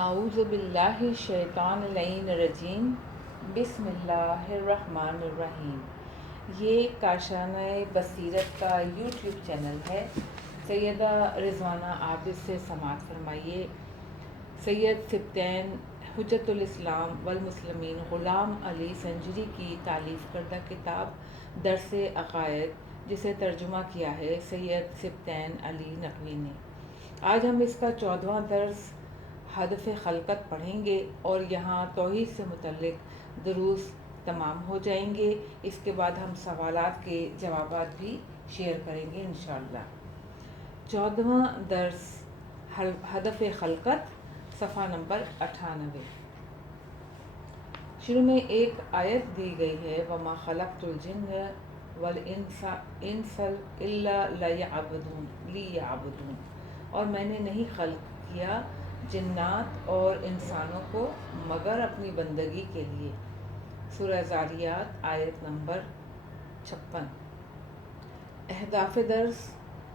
اعوذ باللہ الشیطان اللعین الرجیم بسم اللہ الرحمن الرحیم۔ یہ کاشانہ بصیرت کا یوٹیوب چینل ہے۔ سیدہ رضوانہ عابد سے سماعت فرمائیے۔ سید سبطین حجت الاسلام والمسلمین غلام علی سنجری کی تالیف کردہ کتاب درس عقائد، جسے ترجمہ کیا ہے سید سبطین علی نقوی نے۔ آج ہم اس کا 14واں درس ہدف خلقت پڑھیں گے اور یہاں توحید سے متعلق دروس تمام ہو جائیں گے۔ اس کے بعد ہم سوالات کے جوابات بھی شیئر کریں گے انشاءاللہ۔ 14واں درس ہدف خلقت، صفحہ نمبر 98۔ شروع میں ایک آیت دی گئی ہے، وَمَا خَلَقْتُ الْجِنَّ وَالْإِنسَ إِلَّا لِيَعْبُدُونِ، اور میں نے نہیں خلق کیا جنات اور انسانوں کو مگر اپنی بندگی کے لیے۔ سورہ ذاریات آیت نمبر 56۔ اہداف درس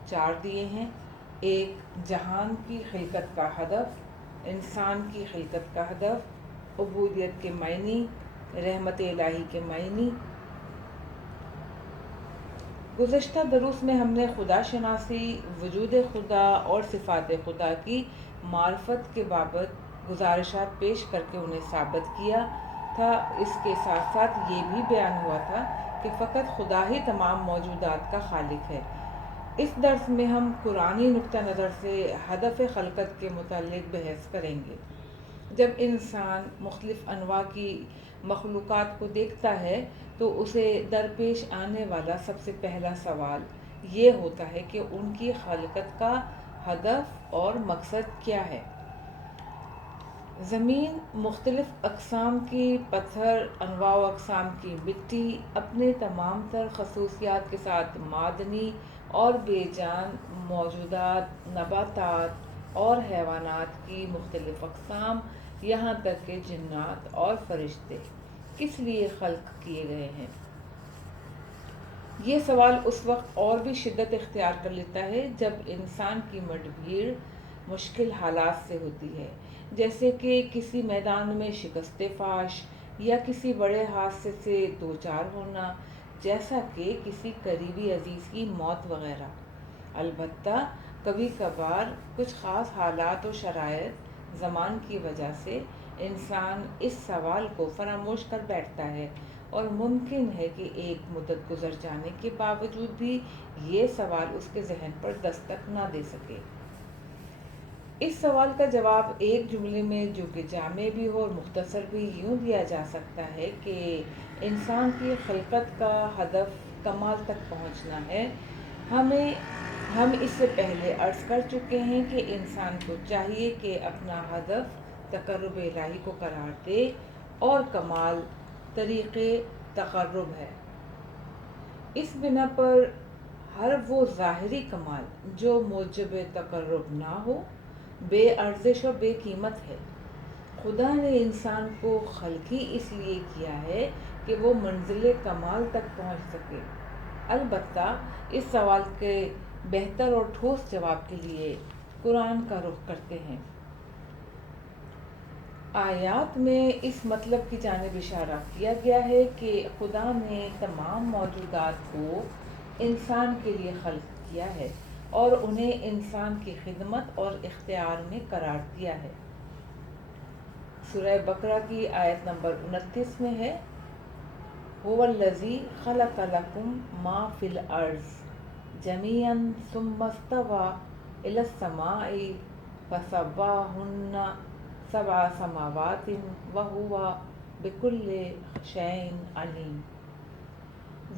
4 دیے ہیں۔ ایک، جہان کی خلقت کا ہدف، انسان کی خلقت کا ہدف، عبودیت کے معنی، رحمت الہی کے معنی۔ گزشتہ دروس میں ہم نے خدا شناسی، وجود خدا اور صفات خدا کی معرفت کے بابت گزارشات پیش کر کے انہیں ثابت کیا تھا۔ اس کے ساتھ ساتھ یہ بھی بیان ہوا تھا کہ فقط خدا ہی تمام موجودات کا خالق ہے۔ اس درس میں ہم قرآنی نقطہ نظر سے ہدف خلقت کے متعلق بحث کریں گے۔ جب انسان مختلف انواع کی مخلوقات کو دیکھتا ہے تو اسے درپیش آنے والا سب سے پہلا سوال یہ ہوتا ہے کہ ان کی خلقت کا ہدف اور مقصد کیا ہے۔ زمین، مختلف اقسام کی پتھر، انواع و اقسام کی مٹی، اپنے تمام تر خصوصیات کے ساتھ معدنی اور بے جان موجودات، نباتات اور حیوانات کی مختلف اقسام، یہاں تک کہ جنات اور فرشتے کس لیے خلق کیے گئے ہیں؟ یہ سوال اس وقت اور بھی شدت اختیار کر لیتا ہے جب انسان کی مٹ بھیڑ مشکل حالات سے ہوتی ہے، جیسے کہ کسی میدان میں شکست فاش یا کسی بڑے حادثے سے دوچار ہونا، جیسا کہ کسی قریبی عزیز کی موت وغیرہ۔ البتہ کبھی کبھار کچھ خاص حالات و شرائط زمان کی وجہ سے انسان اس سوال کو فراموش کر بیٹھتا ہے، اور ممکن ہے کہ ایک مدت گزر جانے کے باوجود بھی یہ سوال اس کے ذہن پر دستک نہ دے سکے۔ اس سوال کا جواب ایک جملے میں، جو کہ جامع بھی ہو اور مختصر بھی، یوں دیا جا سکتا ہے کہ انسان کی خلقت کا ہدف کمال تک پہنچنا ہے۔ ہم اس سے پہلے عرض کر چکے ہیں کہ انسان کو چاہیے کہ اپنا ہدف تقرب الہی کو قرار دے، اور کمال طریقے تقرب ہے۔ اس بنا پر ہر وہ ظاہری کمال جو موجب تقرب نہ ہو، بے ارزش اور بے قیمت ہے۔ خدا نے انسان کو خلق ہی اس لیے کیا ہے کہ وہ منزل کمال تک پہنچ سکے۔ البتہ اس سوال کے بہتر اور ٹھوس جواب کے لیے قرآن کا رخ کرتے ہیں۔ آیات میں اس مطلب کی جانب اشارہ کیا گیا ہے کہ خدا نے تمام موجودات کو انسان کے لیے خلق کیا ہے اور انہیں انسان کی خدمت اور اختیار میں قرار دیا ہے۔ سورہ بقرہ کی آیت نمبر 29 میں ہے، هو الذی خلق لکم ما فی الارض جمیعا ثم استوی الی السماء فسواہن سبع سماوات وہو بکل شیء علیم۔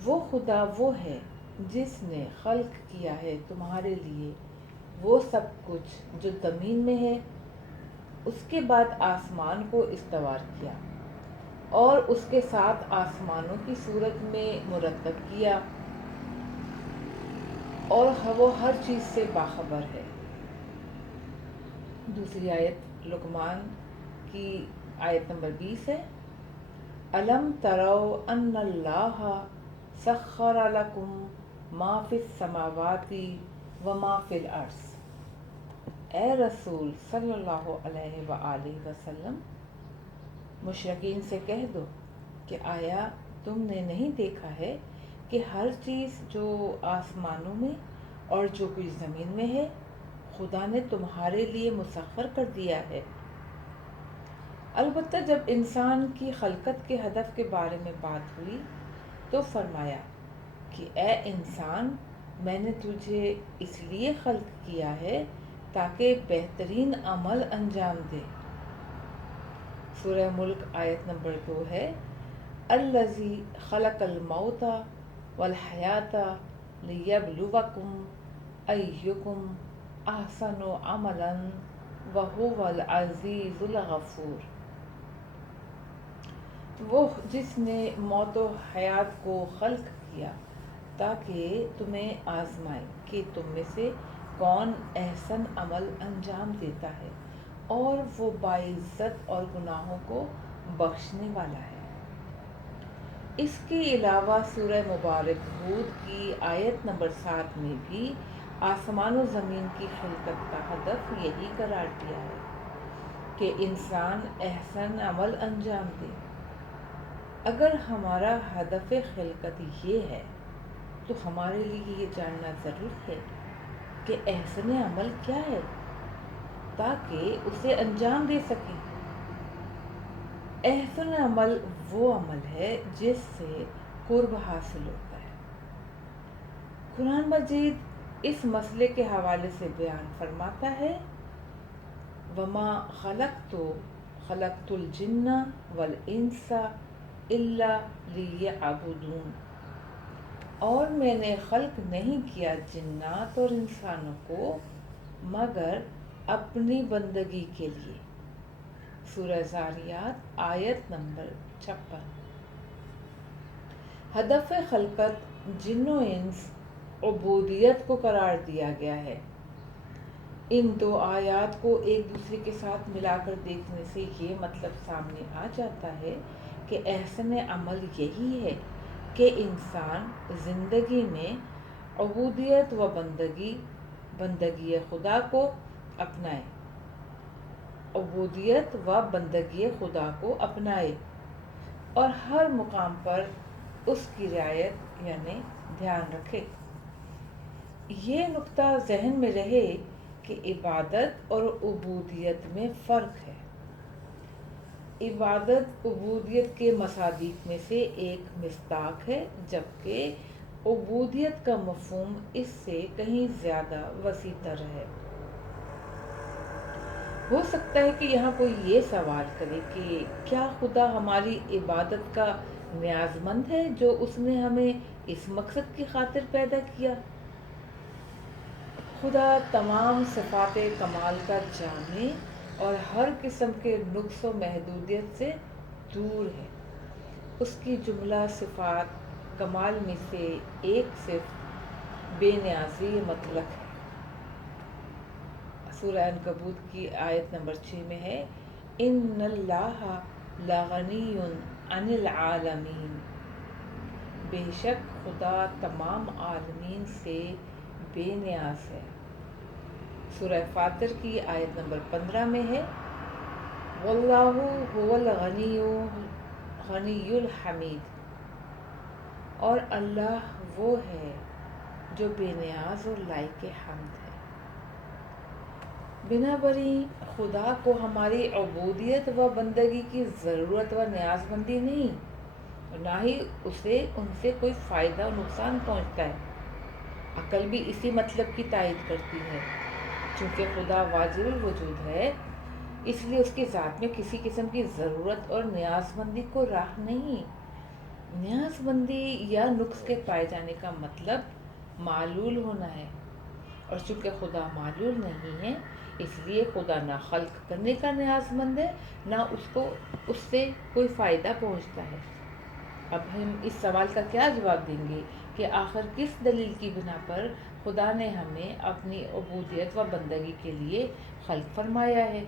وہ خدا وہ ہے جس نے خلق کیا ہے تمہارے لیے وہ سب کچھ جو زمین میں ہے، اس کے بعد آسمان کو استوار کیا اور اس کے ساتھ آسمانوں کی صورت میں مرتب کیا، اور وہ ہر چیز سے باخبر ہے۔ دوسری آیت لقمان کی آیت نمبر 20 ہے، الم تروا ان اللہ سخر لکم ما فی السماوات وما فی الارض۔ اے رسول صلی اللہ علیہ وآلہ وسلم، مشرکین سے کہہ دو کہ آیا تم نے نہیں دیکھا ہے کہ ہر چیز جو آسمانوں میں اور جو کچھ زمین میں ہے خدا نے تمہارے لیے مسخر کر دیا ہے۔ البتہ جب انسان کی خلقت کے ہدف کے بارے میں بات ہوئی تو فرمایا کہ اے انسان، میں نے تجھے اس لیے خلق کیا ہے تاکہ بہترین عمل انجام دے۔ سورہ ملک آیت نمبر 2 ہے، الذی خلق الموت والحیات لیبلوکم ایکم احسن عملا وہو العزیز الغفور۔ وہ جس نے موت و حیات کو خلق کیا تاکہ تمہیں آزمائے کہ تم میں سے کون احسن عمل انجام دیتا ہے، اور وہ باعزت اور گناہوں کو بخشنے والا ہے۔ اس کے علاوہ سورہ مبارک ہود کی آیت نمبر 7 میں بھی آسمان و زمین کی خلقت کا ہدف یہی قرار دیا ہے کہ انسان احسن عمل انجام دے۔ اگر ہمارا ہدف خلقت یہ ہے تو ہمارے لیے یہ جاننا ضروری ہے کہ احسن عمل کیا ہے تاکہ اسے انجام دے سکیں۔ احسن عمل وہ عمل ہے جس سے قرب حاصل ہوتا ہے۔ قرآن مجید اس مسئلے کے حوالے سے بیان فرماتا ہے، وَمَا خَلَقْتُ الْجِنَّ وَالْإِنسَ إِلَّا لِيَعْبُدُونِ، اور میں نے خلق نہیں کیا جنات اور انسانوں کو مگر اپنی بندگی کے لیے۔ سورہ زاریات آیت نمبر 56۔ ہدف خلقت جن و انس عبودیت کو قرار دیا گیا ہے۔ ان دو آیات کو ایک دوسرے کے ساتھ ملا کر دیکھنے سے یہ مطلب سامنے آ جاتا ہے کہ احسن عمل یہی ہے کہ انسان زندگی میں عبودیت و بندگی خدا کو اپنائے، عبودیت و بندگی خدا کو اپنائے اور ہر مقام پر اس کی رعایت یعنی دھیان رکھے۔ یہ نقطہ ذہن میں رہے کہ عبادت اور عبودیت میں فرق ہے۔ عبادت عبودیت کے مصادیق میں سے ایک مصداق ہے، جبکہ عبودیت کا مفہوم اس سے کہیں زیادہ وسیع تر ہے۔ ہو سکتا ہے کہ یہاں کوئی یہ سوال کرے کہ کیا خدا ہماری عبادت کا نیاز مند ہے جو اس نے ہمیں اس مقصد کی خاطر پیدا کیا؟ خدا تمام صفات کمال کا جامع اور ہر قسم کے نقص و محدودیت سے دور ہے۔ اس کی جملہ صفات کمال میں سے ایک صرف بے نیازی مطلق ہے۔ سورہ عنکبوت کی آیت نمبر 6 میں ہے، ان اللہ لغنی عن العالمین، بے شک خدا تمام عالمین سے بے نیاز ہے۔ سورہ فاطر کی آیت نمبر 15 میں ہے، واللہ هو الغنی الحمید، اور اللہ وہ ہے جو بے نیاز اور لائق حمد ہے۔ بنابراین خدا کو ہماری عبودیت و بندگی کی ضرورت و نیاز مندی نہیں، اور نہ ہی اسے ان سے کوئی فائدہ و نقصان پہنچتا ہے۔ عقل بھی اسی مطلب کی تائید کرتی ہے۔ چونکہ خدا واجب الوجود ہے، اس لیے اس کی ذات میں کسی قسم کی ضرورت اور نیاز مندی کو راہ نہیں۔ نیاز مندی یا نقص کے پائے جانے کا مطلب معلول ہونا ہے، اور چونکہ خدا معلول نہیں ہے اس لیے خدا نہ خلق کرنے کا نیاز مند ہے، نہ اس سے کوئی فائدہ پہنچتا ہے۔ اب ہم اس سوال کا کیا جواب دیں گے کہ آخر کس دلیل کی بنا پر خدا نے ہمیں اپنی عبودیت و بندگی کے لیے خلق فرمایا ہے؟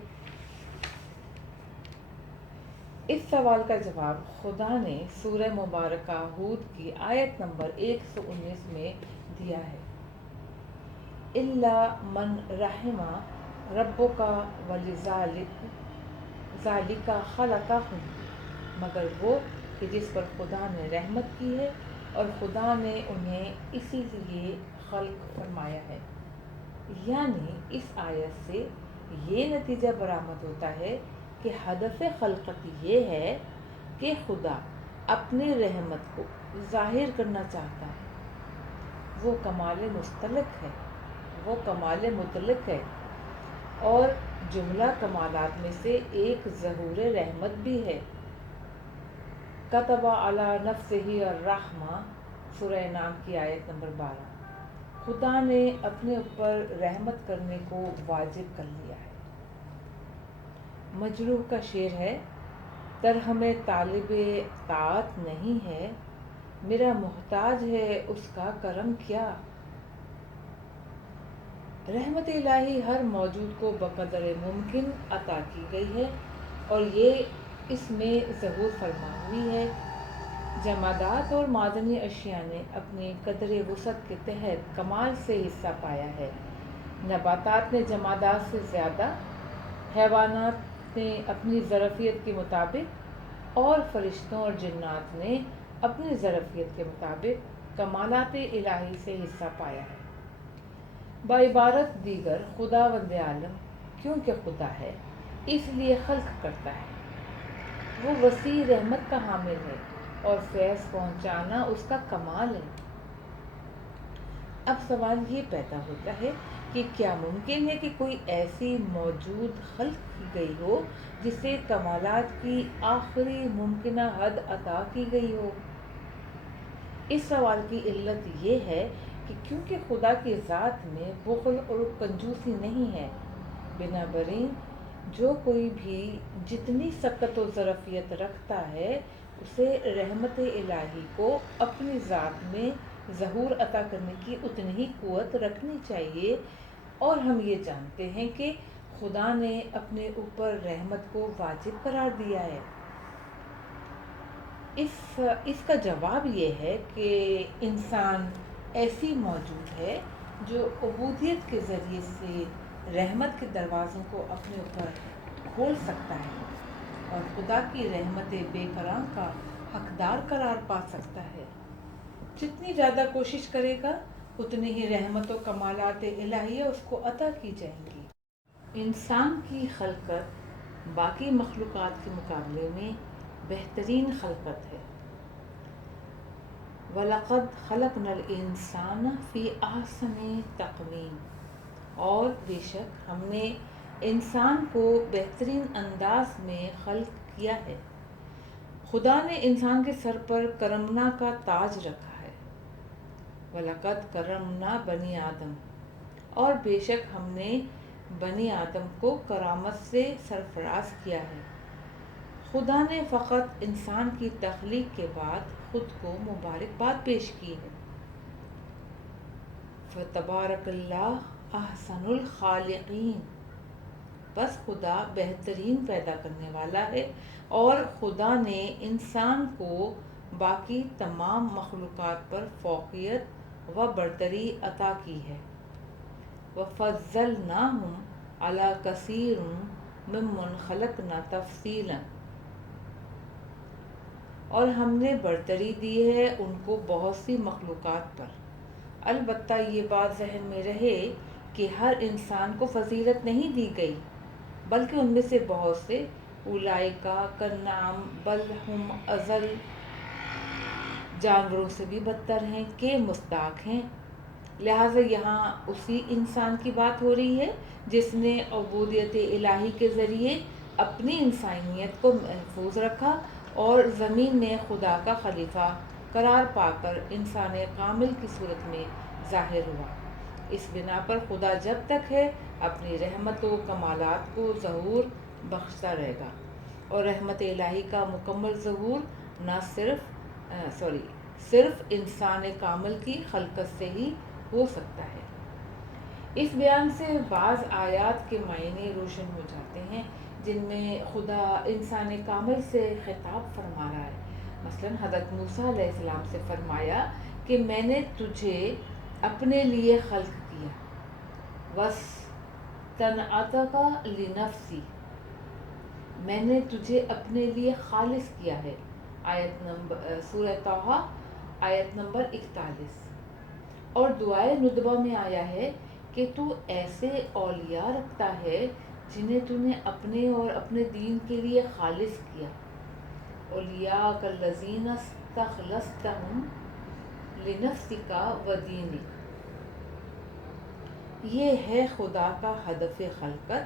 اس سوال کا جواب خدا نے سورہ مبارکہ ہود کی آیت نمبر 119 میں دیا ہے، الا من رحمہ ربک ولذالک ذالک خلقہم، مگر وہ کہ جس پر خدا نے رحمت کی ہے اور خدا نے انہیں اسی لیے خلق فرمایا ہے۔ یعنی اس آیت سے یہ نتیجہ برآمد ہوتا ہے کہ ہدف خلقت یہ ہے کہ خدا اپنی رحمت کو ظاہر کرنا چاہتا ہے۔ وہ کمال مستلق ہے، وہ کمال مطلق ہے، اور جملہ کمالات میں سے ایک ظہور رحمت بھی ہے۔ کتب علی نفسہ الرحمہ، سورہ انعام کی آیت نمبر 12۔ خدا نے اپنے اوپر رحمت کرنے کو واجب کر لیا ہے۔ مجروح کا شعر ہے، درہم طالب طاعت نہیں ہے، میرا محتاج ہے اس کا کرم کیا۔ رحمت الہی ہر موجود کو بقدر ممکن عطا کی گئی ہے اور یہ اس میں ظہور فرما ہوئی ہے۔ جمادات اور معدنی اشیاء نے اپنی قدر وسعت کے تحت کمال سے حصہ پایا ہے۔ نباتات نے جمادات سے زیادہ، حیوانات نے اپنی ظرفیت کے مطابق اور فرشتوں اور جنات نے اپنی ظرفیت کے مطابق کمالات الہی سے حصہ پایا ہے۔ بعبارت دیگر خداوند عالم کیونکہ خدا ہے اس لیے خلق کرتا ہے، وہ وسیع رحمت کا حامل ہے اور فیض پہنچانا اس کا کمال ہے۔ اب سوال یہ پیدا ہوتا ہے کہ کیا ممکن ہے کہ کوئی ایسی موجود خلق کی گئی ہو جسے کمالات کی آخری ممکنہ حد عطا کی گئی ہو؟ اس سوال کی علت یہ ہے کہ کیونکہ خدا کی ذات میں بخل اور کنجوسی نہیں ہے، بنابراین جو کوئی بھی جتنی سکت و ظرفیت رکھتا ہے اسے رحمت الہی کو اپنی ذات میں ظہور عطا کرنے کی اتنی ہی قوت رکھنی چاہیے، اور ہم یہ جانتے ہیں کہ خدا نے اپنے اوپر رحمت کو واجب قرار دیا ہے۔ اس کا جواب یہ ہے کہ انسان ایسی موجود ہے جو عبودیت کے ذریعے سے رحمت کے دروازوں کو اپنے اوپر کھول سکتا ہے اور خدا کی رحمت بے کرام کا حقدار قرار پا سکتا ہے۔ جتنی زیادہ کوشش کرے گا اتنی ہی رحمت و کمالات الہیہ اس کو عطا کی جائیں گی۔ انسان کی خلقت باقی مخلوقات کے مقابلے میں بہترین خلقت ہے۔ وَلَقَدْ خَلَقْنَا الْإِنسَانَ فِي أَحْسَنِ تَقْوِيمٍ، اور بے شک ہم نے انسان کو بہترین انداز میں خلق کیا ہے۔ خدا نے انسان کے سر پر کرمنا کا تاج رکھا ہے۔ وَلَقَدْ كَرَّمْنَا بَنِي آدم، اور بے شک ہم نے بنی آدم کو کرامت سے سرفراز کیا ہے۔ خدا نے فقط انسان کی تخلیق کے بعد خود کو مبارکباد پیش کی ہے۔ فَتَبَارَكَ اللَّهُ أَحْسَنُ الْخَالِقِينَ، بس خدا بہترین پیدا کرنے والا ہے، اور خدا نے انسان کو باقی تمام مخلوقات پر فوقیت و برتری عطا کی ہے۔ وَفَضَّلْنَاهُمْ عَلَى كَثِيرٍ مِّمَّنْ خَلَقْنَا تَفْضِيلًا، اور ہم نے برتری دی ہے ان کو بہت سی مخلوقات پر۔ البتہ یہ بات ذہن میں رہے کہ ہر انسان کو فضیلت نہیں دی گئی، بلکہ ان میں سے بہت سے اولئک کالنعام بل ہم اضل، جانوروں سے بھی بدتر ہیں کہ مصداق ہیں۔ لہٰذا یہاں اسی انسان کی بات ہو رہی ہے جس نے عبودیت الہی کے ذریعے اپنی انسانیت کو محفوظ رکھا اور زمین میں خدا کا خلیفہ قرار پا کر انسان کامل کی صورت میں ظاہر ہوا۔ اس بنا پر خدا جب تک ہے اپنی رحمت و کمالات کو ظہور بخشتا رہے گا، اور رحمت الہی کا مکمل ظہور نہ صرف انسان کامل کی خلقت سے ہی ہو سکتا ہے۔ اس بیان سے بعض آیات کے معنی روشن ہو جاتے ہیں جن میں خدا انسان کامل سے خطاب فرما رہا ہے۔ مثلاً حضرت موسیٰ علیہ السلام سے فرمایا کہ میں نے تجھے اپنے لیے خلق کیا، اصطنعتک لنفسی، میں نے تجھے اپنے لیے خالص کیا ہے. سورہ طٰہٰ آیت نمبر 41. اور دعائے ندبہ میں آیا ہے کہ تو ایسے اولیاء رکھتا ہے جنہیں تو نے اپنے اور اپنے دین کے لیے خالص کیا. اولیاء کالذین استخلصتہم لنفسک ودینک. یہ ہے خدا کا ہدف خلقت،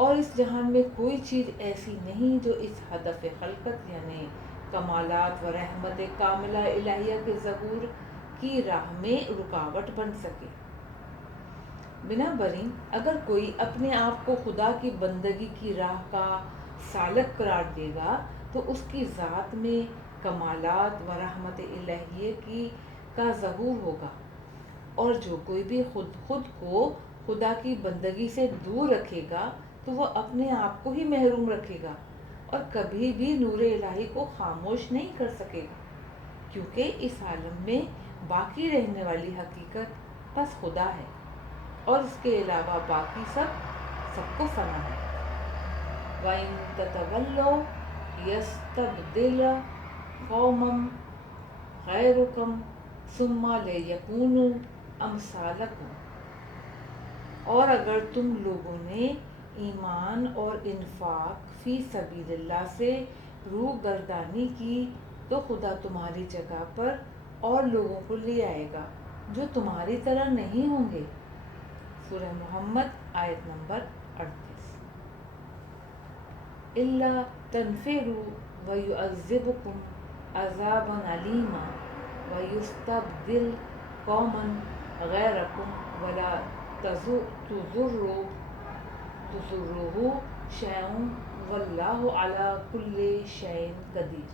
اور اس جہان میں کوئی چیز ایسی نہیں جو اس ہدف خلقت یعنی کمالات و رحمت کاملہ الہیہ کے ظہور کی راہ میں رکاوٹ بن سکے. بنابراین اگر کوئی اپنے آپ کو خدا کی بندگی کی راہ کا سالک قرار دے گا تو اس کی ذات میں کمالات و رحمت الہیہ کا ظہور ہوگا، اور جو کوئی بھی خود کو خدا کی بندگی سے دور رکھے گا تو وہ اپنے آپ کو ہی محروم رکھے گا اور کبھی بھی نور الہی کو خاموش نہیں کر سکے گا، کیونکہ اس عالم میں باقی رہنے والی حقیقت بس خدا ہے، اور اس کے علاوہ باقی سب کو فنا ہے. وَإِن تَتَوَلَّوْا يَسْتَبْدِلْ قَوْمًا غَيْرَكُمْ ثُمَّ لَا يَكُونُوا أَمْثَالَكُمْ. اور اگر تم لوگوں نے ایمان اور انفاق فی سبیل اللہ سے روح گردانی کی تو خدا تمہاری جگہ پر اور لوگوں کو لے آئے گا جو تمہاری طرح نہیں ہوں گے. سورہ محمد آیت نمبر 38. إِلَّا تَنْفِرُوا وَيُعَذِّبْكُمْ عَذَابًا أَلِيمًا وَيَسْتَبْدِلْ قَوْمًا غَيْرَكُمْ وَلَا تَضُرُّوهُ شَيْئًا وَاللَّهُ عَلَى كُلِّ شَيْءٍ قَدِيرٌ.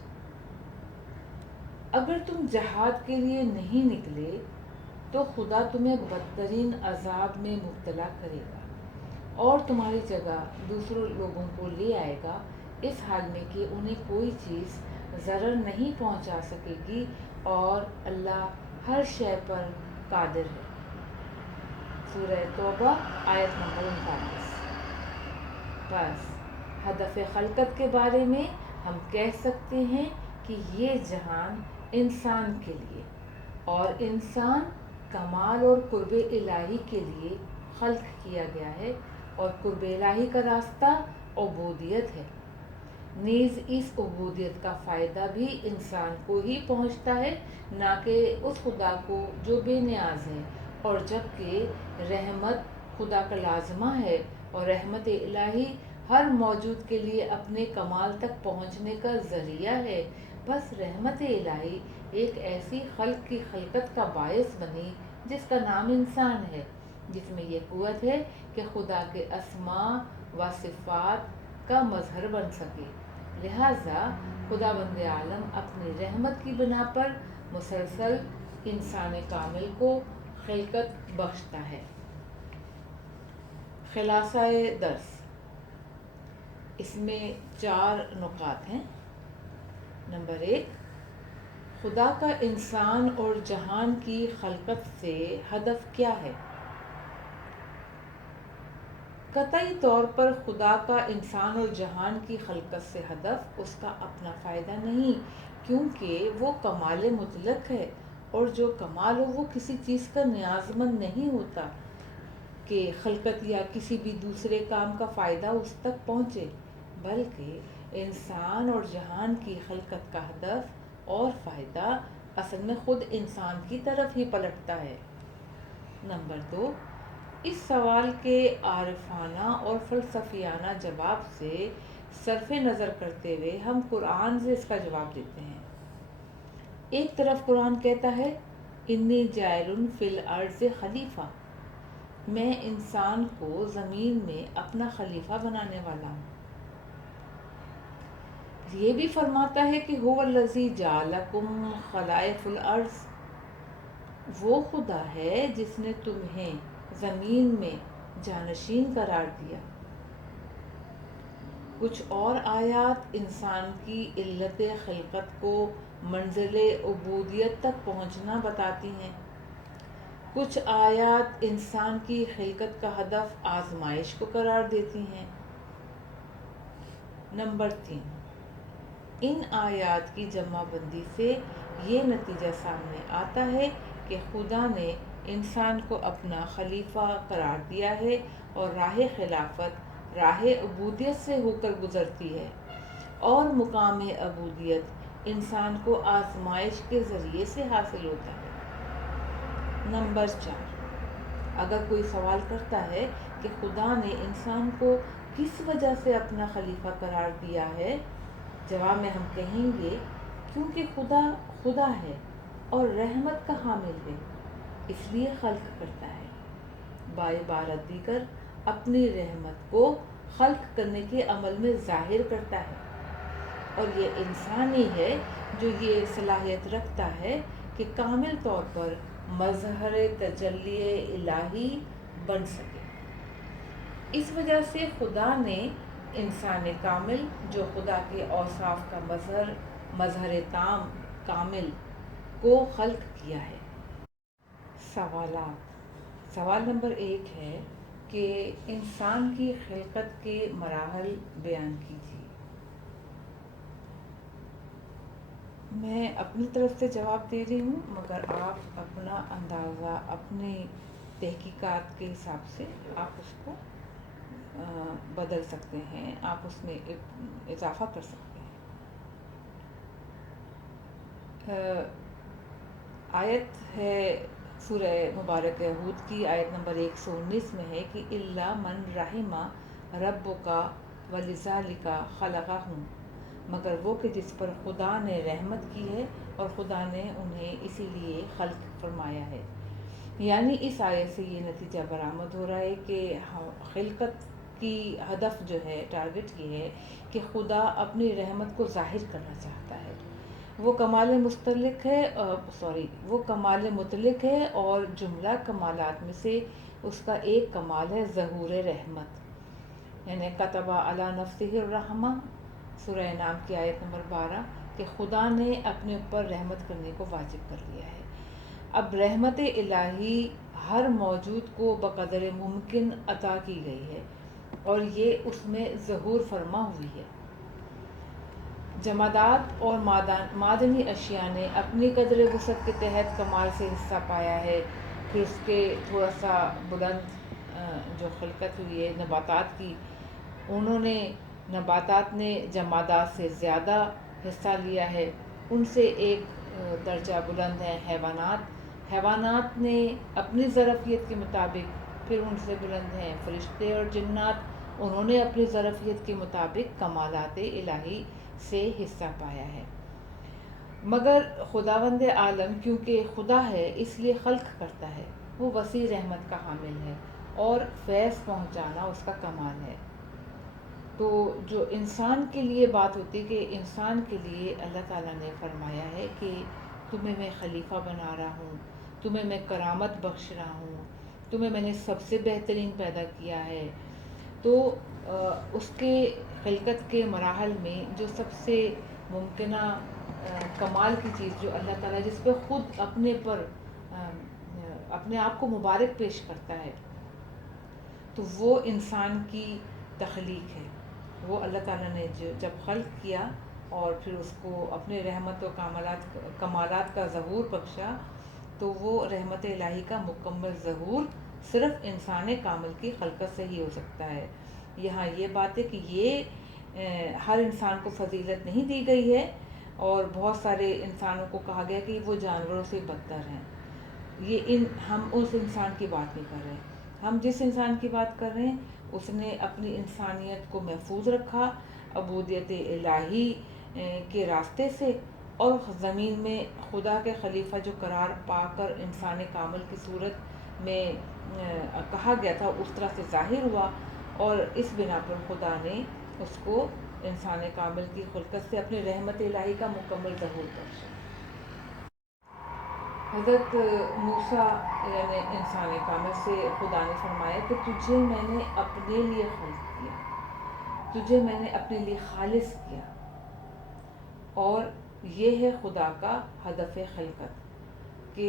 اگر تم جہاد کے لیے نہیں نکلے تو خدا تمہیں بدترین عذاب میں مبتلا کرے گا اور تمہاری جگہ دوسرے لوگوں کو لے آئے گا، اس حال میں کہ انہیں کوئی چیز ضرر نہیں پہنچا سکے گی، اور اللہ ہر شے پر قادر ہے. سورہ توبہ آیت نمبر 39. بس ہدف خلقت کے بارے میں ہم کہہ سکتے ہیں کہ یہ جہان انسان کے لیے اور انسان کمال اور قرب الہی کے لیے خلق کیا گیا ہے، اور قرب الہی کا راستہ عبودیت ہے. نیز اس عبودیت کا فائدہ بھی انسان کو ہی پہنچتا ہے، نہ کہ اس خدا کو جو بے نیاز ہے، اور جبکہ رحمت خدا کا لازمہ ہے اور رحمت الہی ہر موجود کے لیے اپنے کمال تک پہنچنے کا ذریعہ ہے، بس رحمت الہی ایک ایسی خلق کی خلقت کا باعث بنی جس کا نام انسان ہے، جس میں یہ قوت ہے کہ خدا کے اسماء و صفات کا مظہر بن سکے. لہٰذا خدا بند عالم اپنی رحمت کی بنا پر مسلسل انسان کامل کو خلقت بخشتا ہے. خلاصہ درس، اس میں 4 نکات ہیں. نمبر 1، خدا کا انسان اور جہان کی خلقت سے ہدف کیا ہے؟ قطعی طور پر خدا کا انسان اور جہان کی خلقت سے ہدف اس کا اپنا فائدہ نہیں، کیونکہ وہ کمال مطلق ہے، اور جو کمال ہو وہ کسی چیز کا نیاز مند نہیں ہوتا کہ خلقت یا کسی بھی دوسرے کام کا فائدہ اس تک پہنچے، بلکہ انسان اور جہان کی خلقت کا ہدف اور فائدہ اصل میں خود انسان کی طرف ہی پلٹتا ہے. نمبر 2، اس سوال کے عارفانہ اور فلسفیانہ جواب سے صرف نظر کرتے ہوئے ہم قرآن سے اس کا جواب دیتے ہیں. ایک طرف قرآن کہتا ہے انی جاعل فی الارض خلیفہ، میں انسان کو زمین میں اپنا خلیفہ بنانے والا ہوں. یہ بھی فرماتا ہے کہ هو الذی جعلکم خلائف الارض، وہ خدا ہے جس نے تمہیں زمین میں جانشین قرار دیا. کچھ اور آیات انسان کی علت خلقت کو منزل عبودیت تک پہنچنا بتاتی ہیں. کچھ آیات انسان کی خلقت کا ہدف آزمائش کو قرار دیتی ہیں۔ نمبر 3، ان آیات کی جمع بندی سے یہ نتیجہ سامنے آتا ہے کہ خدا نے انسان کو اپنا خلیفہ قرار دیا ہے اور راہ خلافت راہ عبودیت سے ہو کر گزرتی ہے، اور مقام عبودیت انسان کو آزمائش کے ذریعے سے حاصل ہوتا ہے۔ نمبر 4، اگر کوئی سوال کرتا ہے کہ خدا نے انسان کو کس وجہ سے اپنا خلیفہ قرار دیا ہے، جواب میں ہم کہیں گے کیونکہ خدا خدا ہے اور رحمت کا حامل ہے، اس لیے خلق کرتا ہے۔ بعبارت دیگر اپنی رحمت کو خلق کرنے کے عمل میں ظاہر کرتا ہے، اور یہ انسان ہی ہے جو یہ صلاحیت رکھتا ہے کہ کامل طور پر مظہر تجلی الہی بن سکے۔ اس وجہ سے خدا نے انسان کامل جو خدا کے اوصاف کا مظہر تام کامل کو خلق کیا ہے۔ سوالات۔ سوال نمبر 1 ہے کہ انسان کی خلقت کے مراحل بیان کیجیے۔ میں اپنی طرف سے جواب دے رہی ہوں، مگر آپ اپنا اندازہ اپنی تحقیقات کے حساب سے آپ اس کو بدل سکتے ہیں، آپ اس میں اضافہ کر سکتے ہیں۔ آیت ہے سورہ مبارک ہود کی، آیت نمبر 119 میں ہے کہ الا من رحم ربک ولذالک خلقہم، مگر وہ کہ جس پر خدا نے رحمت کی ہے اور خدا نے انہیں اسی لیے خلق فرمایا ہے۔ یعنی اس آیت سے یہ نتیجہ برآمد ہو رہا ہے کہ خلقت کی ہدف جو ہے، ٹارگٹ یہ ہے کہ خدا اپنی رحمت کو ظاہر کرنا چاہتا ہے۔ وہ کمال مطلق ہے اور جملہ کمالات میں سے اس کا ایک کمال ہے ظہور رحمت، یعنی کتب علی نفسہ الرحمہ، سورہ انعام کی آیت نمبر 12، کہ خدا نے اپنے اوپر رحمت کرنے کو واجب کر لیا ہے۔ اب رحمت الہی ہر موجود کو بقدر ممکن عطا کی گئی ہے اور یہ اس میں ظہور فرما ہوئی ہے۔ جمادات اور معدنی اشیاء نے اپنی قدر وسعت کے تحت کمال سے حصہ پایا ہے۔ پھر اس کے تھوڑا سا بلند جو خلقت ہوئی ہے نباتات کی، نباتات نے جمادات سے زیادہ حصہ لیا ہے۔ ان سے ایک درجہ بلند ہیں حیوانات نے اپنی ظرفیت کے مطابق، پھر ان سے بلند ہیں فرشتے اور جنات، انہوں نے اپنی ظرفیت کے مطابق کمالات الہی سے حصہ پایا ہے۔ مگر خداوند عالم کیونکہ خدا ہے اس لیے خلق کرتا ہے، وہ وسیع رحمت کا حامل ہے اور فیض پہنچانا اس کا کمال ہے۔ تو جو انسان کے لیے بات ہوتی ہے کہ انسان کے لیے اللہ تعالیٰ نے فرمایا ہے کہ تمہیں میں خلیفہ بنا رہا ہوں، تمہیں میں کرامت بخش رہا ہوں، تمہیں میں نے سب سے بہترین پیدا کیا ہے۔ تو اس کے خلقت کے مراحل میں جو سب سے ممکنہ کمال کی چیز جو اللہ تعالیٰ جس پہ خود اپنے آپ کو مبارک پیش کرتا ہے، تو وہ انسان کی تخلیق ہے۔ وہ اللہ تعالیٰ نے جب خلق کیا اور پھر اس کو اپنے رحمت و کمالات کا ظہور بخشا، تو وہ رحمت الہی کا مکمل ظہور صرف انسان کامل کی خلقت سے ہی ہو سکتا ہے۔ یہاں یہ بات ہے کہ یہ ہر انسان کو فضیلت نہیں دی گئی ہے، اور بہت سارے انسانوں کو کہا گیا کہ وہ جانوروں سے بدتر ہیں۔ ہم اس انسان کی بات نہیں کر رہے ہیں، ہم جس انسان کی بات کر رہے ہیں اس نے اپنی انسانیت کو محفوظ رکھا عبودیت الہی کے راستے سے، اور زمین میں خدا کے خلیفہ جو قرار پا کر انسان کامل کی صورت میں کہا گیا تھا اس طرح سے ظاہر ہوا، اور اس بنا پر خدا نے اس کو انسان کامل کی خلقت سے اپنی رحمت الہی کا مکمل ظہور بخشا۔ حضرت موسیٰ یعنی انسان کامل سے خدا نے فرمایا کہ تجھے میں نے اپنے لیے خلق کیا، تجھے میں نے اپنے لیے خالص کیا، اور یہ ہے خدا کا ہدف خلقت کہ